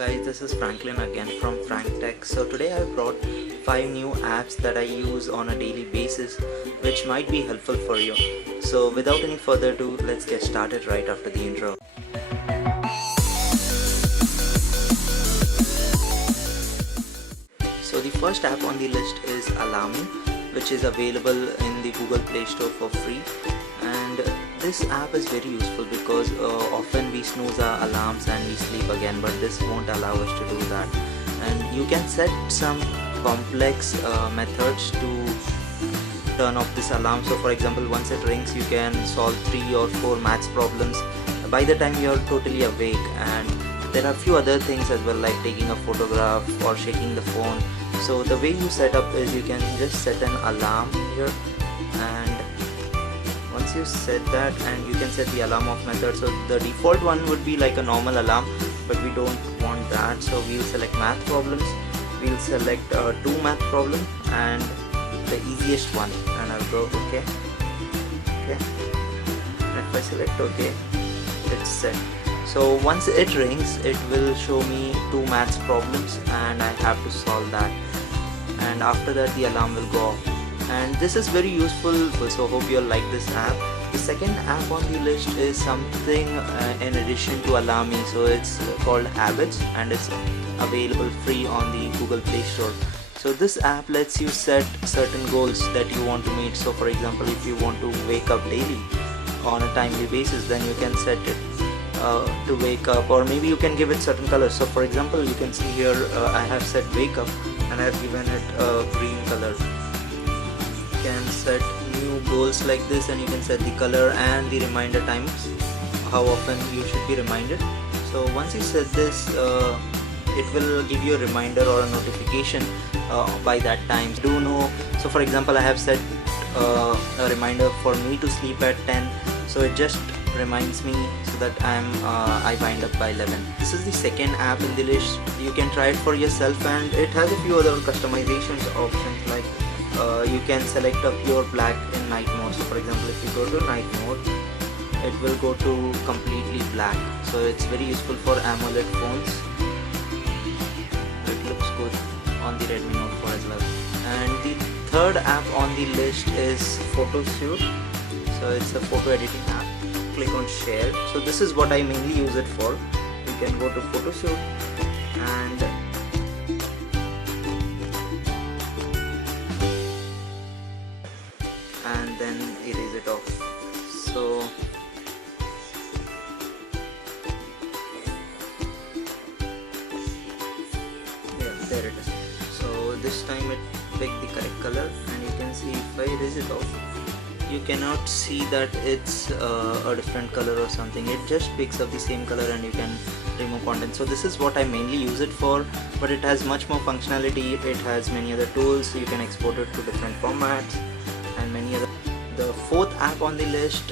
Guys, this is Franklin again from Frank Tech. So today I brought 5 new apps that I use on a daily basis which might be helpful for you. So without any further ado, let's get started right after the intro. So the first app on the list is Alarmy, which is available in the Google Play Store for free. And this app is very useful because often we snooze our alarms and we sleep again, but this won't allow us to do that. And you can set some complex methods to turn off this alarm. So for example, once it rings, you can solve 3 or 4 maths problems by the time you're totally awake. And there are a few other things as well, like taking a photograph or shaking the phone. So the way you set up is you can just set an alarm here, and once you set that, and you can set the alarm off method. So the default one would be like a normal alarm, but we don't want that, so we'll select math problems. We'll select 2 math problems and the easiest one, and I'll go okay. And if I select okay, it's set. So once it rings, it will show me 2 maths problems and I have to solve that, and after that the alarm will go off. And this is very useful, so hope you'll like this app. The second app on the list is something in addition to Alarmy. So it's called Habits, and it's available free on the Google Play Store. So this app lets you set certain goals that you want to meet. So for example, if you want to wake up daily on a timely basis, then you can set it to wake up, or maybe you can give it certain colors. So for example, you can see here I have set wake up and I have given it a green color. Can set new goals like this, and you can set the color and the reminder times, how often you should be reminded. So once you set this, it will give you a reminder or a notification by that time. Do know, so for example, I have set a reminder for me to sleep at 10, so it just reminds me so that I wind up by 11. This is the second app in the list. You can try it for yourself, and it has a few other customizations options, like you can select a pure black in night mode. So for example, if you go to night mode, it will go to completely black. So it's very useful for AMOLED phones. It looks good on the Redmi Note 4 as well. And the third app on the list is Photoshoot. So it's a photo editing app. Click on share. So this is what I mainly use it for. You can go to Photoshoot and then erase it off. So yeah, there it is. So this time it picked the correct color, and you can see if I erase it off, you cannot see that it's a different color or something. It just picks up the same color and you can remove content. So this is what I mainly use it for, but it has much more functionality. It has many other tools. You can export it to different formats and many other. The fourth app on the list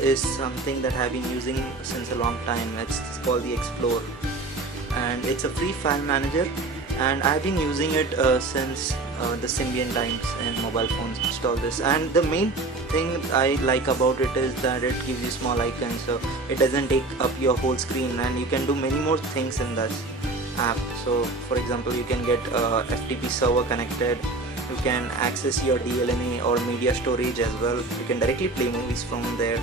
is something that I've been using since a long time. It's called the X-plore, and it's a free file manager, and I've been using it since the Symbian times in mobile phones. Install this, and the main thing I like about it is that it gives you small icons, so it doesn't take up your whole screen, and you can do many more things in this app. So for example, you can get FTP server connected. You can access your DLNA or media storage as well. You can directly play movies from there,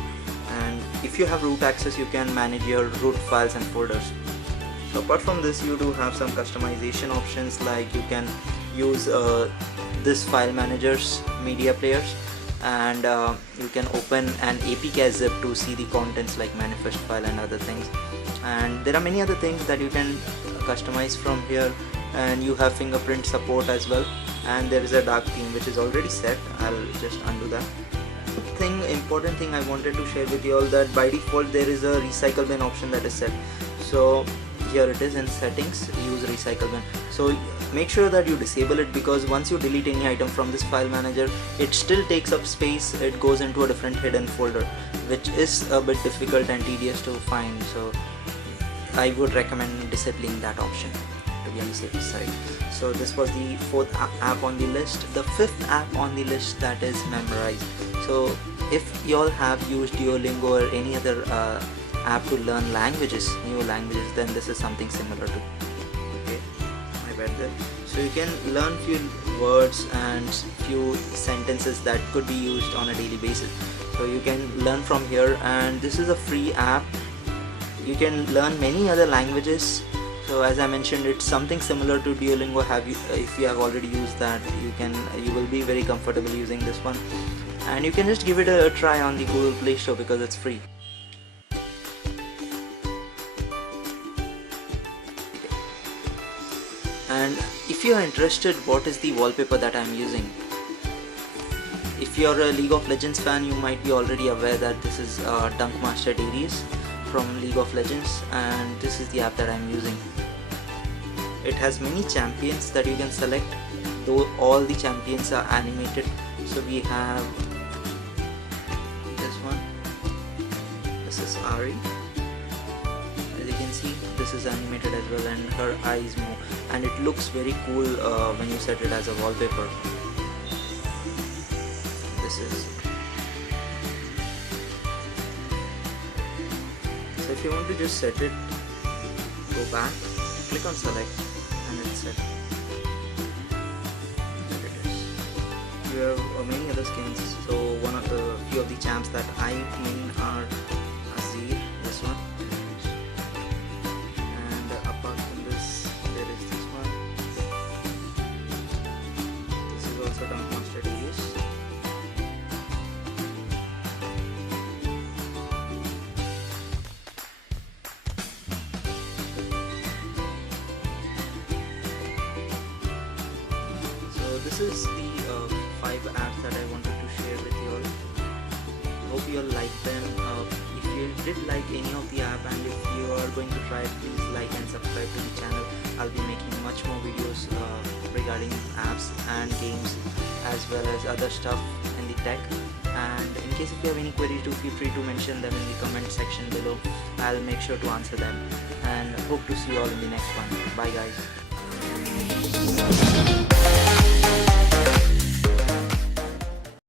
and if you have root access, you can manage your root files and folders. So apart from this, you do have some customization options, like you can use this file manager's media players, and you can open an APK zip to see the contents like manifest file and other things. And there are many other things that you can customize from here, and you have fingerprint support as well, and there is a dark theme which is already set. I'll just undo that. Important thing I wanted to share with you all, that by default there is a recycle bin option that is set. So here it is in settings, use recycle bin. So make sure that you disable it, because once you delete any item from this file manager, it still takes up space. It goes into a different hidden folder, which is a bit difficult and tedious to find. So I would recommend disabling that option to be on the safer side. So this was the fourth app on the list. The fifth app on the list, that is Memrise. So if you all have used Duolingo or any other app to learn languages, new languages, then this is something similar to were there. So you can learn few words and few sentences that could be used on a daily basis. So you can learn from here, and this is a free app. You can learn many other languages. So as I mentioned, it's something similar to Duolingo. If you have already used that, you will be very comfortable using this one, and you can just give it a try on the Google Play Store because it's free. And if you are interested what is the wallpaper that I am using, if you are a League of Legends fan, you might be already aware that this is Dunk Master Darius from League of Legends, and this is the app that I am using. It has many champions that you can select, though all the champions are animated. So we have this one, this is Ari. As you can see, this is animated as well, and her eyes move, and it looks very cool when you set it as a wallpaper. This is, so if you want to just set it, go back, click on select, and it's set. There it is. You have many other skins. So one of the few of the champs that I main are Azir, this one, and apart from this, there is this one. This is also Dunk Master Darius. This is the 5 apps that I wanted to share with you all. Hope you all like them. If you did like any of the app, and if you are going to try it, please like and subscribe to the channel. I'll be making much more videos regarding apps and games, as well as other stuff in the tech. And in case if you have any queries, do feel free to mention them in the comment section below. I'll make sure to answer them, and hope to see you all in the next one. Bye guys.